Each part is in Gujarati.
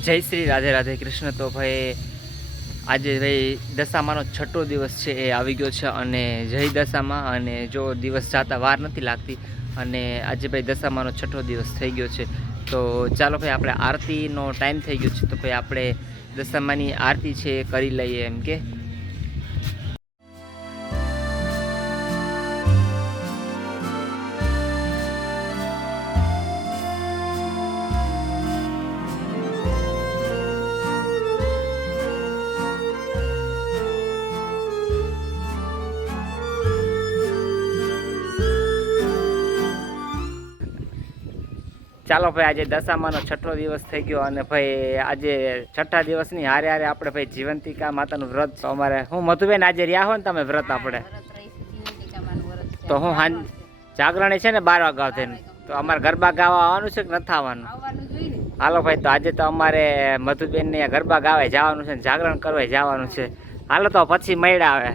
જય શ્રી રાધે રાધે કૃષ્ણ. તો ભાઈ, આજે ભાઈ દશામાનો છઠ્ઠો દિવસ છે, એ આવી ગયો છે અને જય દશામાં. અને જો દિવસ જાતા વાર નથી લાગતી અને આજે ભાઈ દશામાનો છઠ્ઠો દિવસ થઈ ગયો છે. તો ચાલો ભાઈ, આપણે આરતીનો ટાઈમ થઈ ગયો છે. તો ભાઈ, આપણે દશામાની આરતી છે એ કરી લઈએ એમ કે. ચાલો ભાઈ આજે દશામાનો છઠ્ઠો દિવસ થઈ ગયો અને ભાઈ આજે છઠ્ઠા દિવસની હારે હારે આપણે ભાઈ જીવંતિકા માતાનું વ્રત તો અમારે હું મધુબેન આજે રહ્યા હો ને તમે વ્રત આપણે? તો હું હાન જાગરણે છે ને બાર વાગ્યા થઈને. તો અમારે ગરબા ગાવા આવવાનું છે કે નથી આવવાનું? હાલો ભાઈ તો આજે તો અમારે મધુબેનને ગરબા ગાવા જવાનું છે ને જાગરણ કરવા જવાનું છે. હાલો તો પછી મળ્યા આવે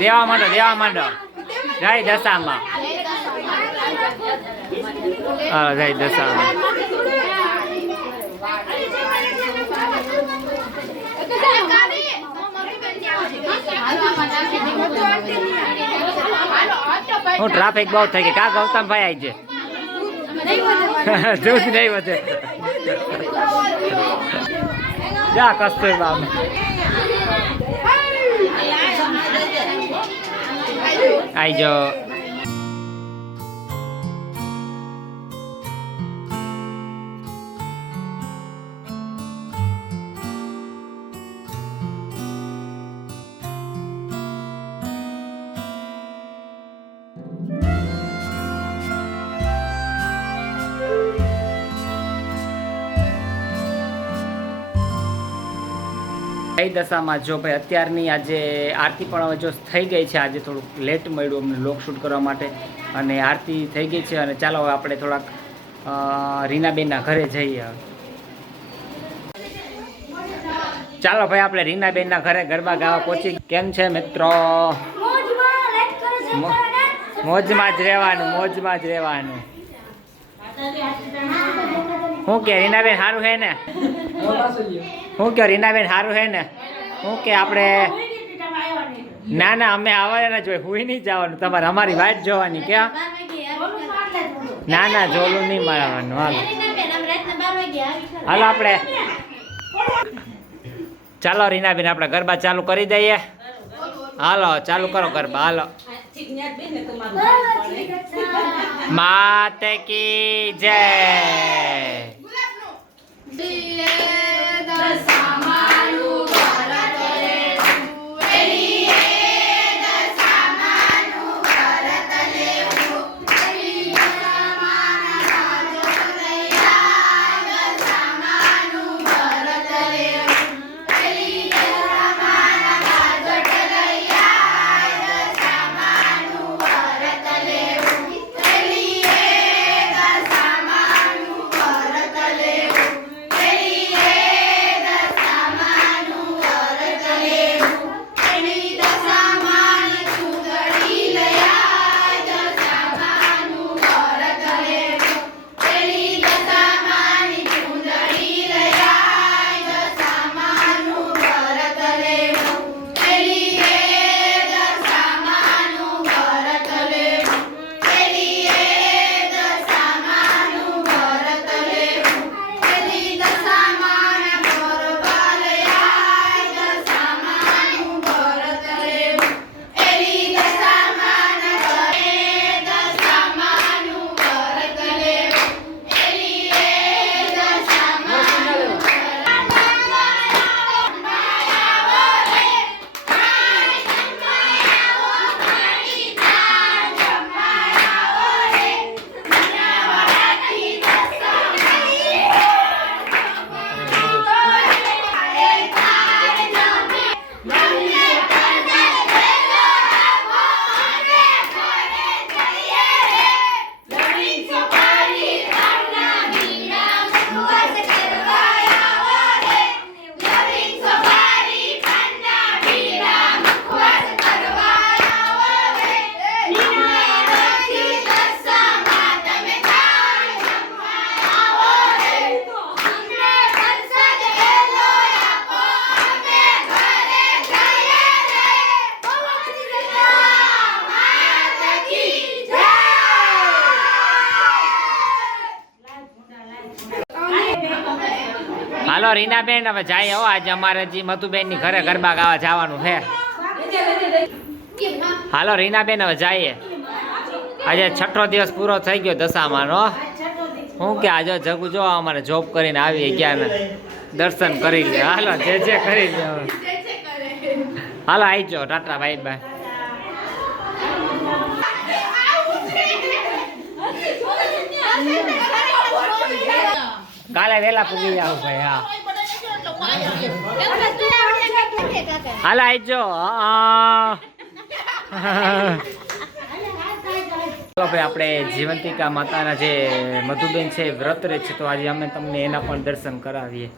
દેવા માંડો દેવા માંડો. જય દશામાં. હા, જય દશામાં. હું ટ્રાફિક બહુ થઈ ગઈ. કા ગૌતમભાઈ આવી છે? જોશ નહીં વધે. જા, કસ્તુરબા આઈ જાઓ કઈ દશામાં જો ભાઈ અત્યારની આજે આરતી પણ હવે જો થઈ ગઈ છે, આજે થોડુંક લેટ મળ્યું અમને લોક શૂટ કરવા માટે અને આરતી થઈ ગઈ છે અને ચાલો હવે આપણે થોડાક રીનાબેનના ઘરે જઈએ. ચાલો ભાઈ આપણે રીનાબેનના ઘરે ગરબા ગાવા પહોંચી કેમ છે મિત્રો? મોજમાં જ રહેવાનું, મોજમાં જ રહેવાનું. હું કે, રીનાબેન સારું છે ને? હું કહો રીનાબેન સારું છે ને? હું કે આપણે ના ના, અમે આવવાના જોઈએ હું નહીં જવાનું. તમારે અમારી વાત જોવાની, ક્યાં? ના ના, જોલું નહીં મારવાનું, હાલો. હાલો આપણે. ચાલો, રીનાબેન, આપણે ગરબા ચાલુ કરી દઈએ. હાલો, ચાલુ કરો ગરબા, હાલો. માત કી જય. Yes. હાલો, રીનાબેન, હવે જાય હો, આજે અમારે જી મધુબેનની ઘરે ગરબા ગાવા જવાનું છે. હાલો, રીનાબેન, હવે જઈએ. આજે છઠ્ઠો દિવસ પૂરો થઈ ગયો દશામાનો, હું. કે આજે જગુ જો, અમારે જોબ કરીને આવી ગયા ને દર્શન કરી લે. હાલો, જે જે કરી લે હાલો આવી જાઓ ટાટા, બાય બાય. કાલે વહેલા પૂગી જાવ ભાઈ, હા. હાલ આવી જાઓ. તો ભાઈ, આપણે જીવંતિકા માતાના જે મધુબેન છે, વ્રત રહે છે, તો આજે અમે તમને એના પણ દર્શન કરાવીએ.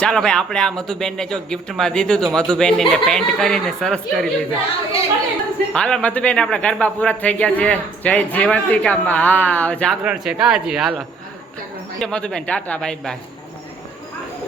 ચાલો ભાઈ, આપણે આ મધુબેનને જો ગિફ્ટમાં દીધું હતું મધુબેનને એને પેન્ટ કરીને સરસ કરી દીધું હાલો મધુબેન, આપણા ગરબા પૂરા થઈ ગયા છે. જય જીવંતિકા હા, જાગરણ છે કાજી હાલો. Madhuben, tata bye bye